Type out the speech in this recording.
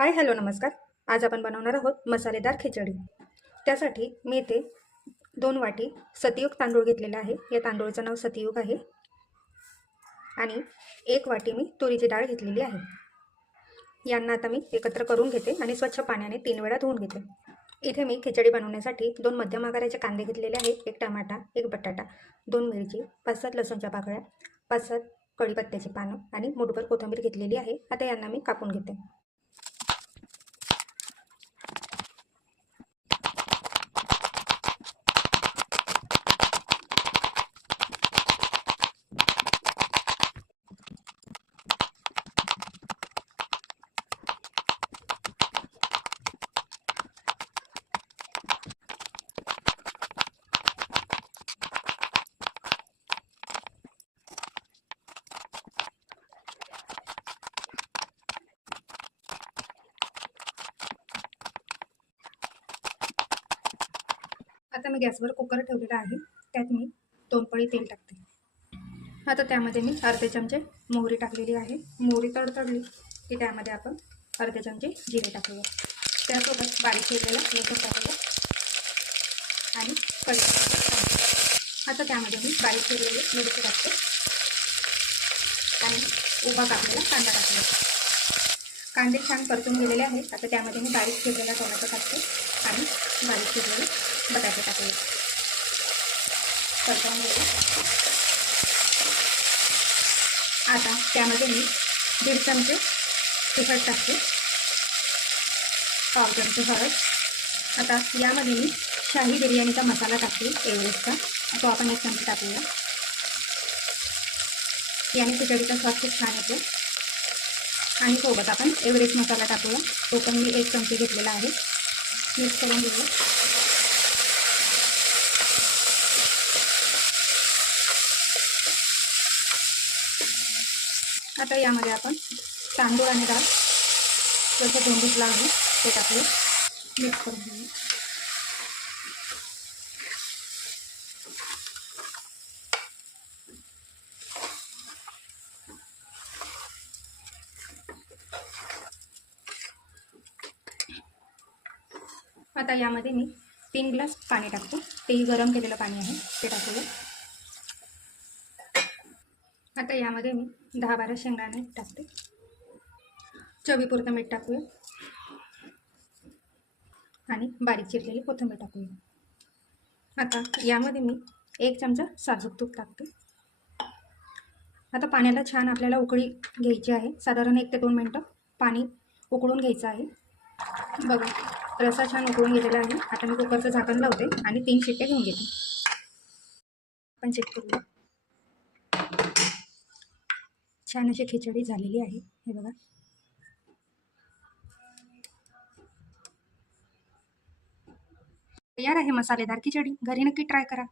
Hi hello नमस्कार. आज आपण बनवणार आहोत मसालेदार खिचडी. त्यासाठी मी इथे 2 वाटी सतयुग तांदूळ घेतलेला आहे. या तांदूळाचं नाव सतयुग आहे. आणि 1 वाटी मी तुरीची डाळ घेतलेली आहे. यांना आता मी एकत्र करून घेते आणि स्वच्छ पाण्याने 3 वेळा धुवून घेते. इथे मी खिचडी बनवण्यासाठी 2 मध्यम आकाराचे कांदे घेतलेले आहेत, 1 टमाटा, 1 बटाटा, 2 मिरची, 5-7 लसूणच्या पाकळ्या, 5-7 कढीपत्त्याची पानं आणि मुठभर कोथिंबीर घेतलेली आहे. आता यांना मी कापून घेते. आता मी गॅसवर कुकर ठेवलेला आहे. त्यात मी 2 पळी तेल टाकते. आता त्यामध्ये मी अर्धे चमचे मोहरी टाकलेली आहे. मोहरी तडतडली की त्यामध्ये आपण अर्धे चमचे जिरे टाकूया. त्यासोबत बारीक चिरलेला लसूण टाकूया आणि कढीपत्ता. आता त्यामध्ये मी बारीक चिरलेली मिरची टाकते आणि उभा कापलेला कांदा टाकूया. कांदे छान परतून गेलेले आहेत. आता त्यामध्ये मी बारीक चिरलेला टोमॅटो टाकते आणि बारीक चिरलेले बटाटे टाकूया. परतवून घेऊया. आता त्यामध्ये मी 1.5 चमचे तिखट टाकते, पाव चमचे हळद. आता यामध्ये मी शाही बिर्याणीचा मसाला टाकते एव्हरेस्टचा. तो आपण 1 चमचे टाकूया. याने खिचडीचा स्वाद खूप छान येतो. आणि सोबत आपण एव्हरेस्ट मसाला टाकूया. तो पण मी 1 चमचे घेतलेला आहे. मिक्स करून घेऊया. आता यामध्ये आपण तांदूळ आणि डाळ जसं धुवून घेतला आहे ते टाकूया. मिक्स करून घेऊया. आता यामध्ये मी 3 ग्लास पाणी टाकते. तेही गरम केलेलं पाणी आहे, ते टाकूया. आता यामध्ये मी 10-12 शेंगदाणे टाकते. चवीपुरतं मीठ टाकूया आणि बारीक चिरलेली कोथिंबीर टाकूया. आता यामध्ये मी 1 चमचा साजूक तूप टाकते. आता पाण्याला छान आपल्याला उकळी घ्यायची आहे. साधारण 1 ते 2 मिनटं पाणी उकळून घ्यायचं आहे. बघा, रस्सा छान उकळून गेलेला आहे. आता मी कुकरचं झाकण लावते आणि 3 शिट्ट्या घेऊन घेते. आपण चेक करूया. छान अशी खिचडी झालेली आहे. हे बघा. तयार आहे मसालेदार खिचडी. घरी नक्की ट्राय करा.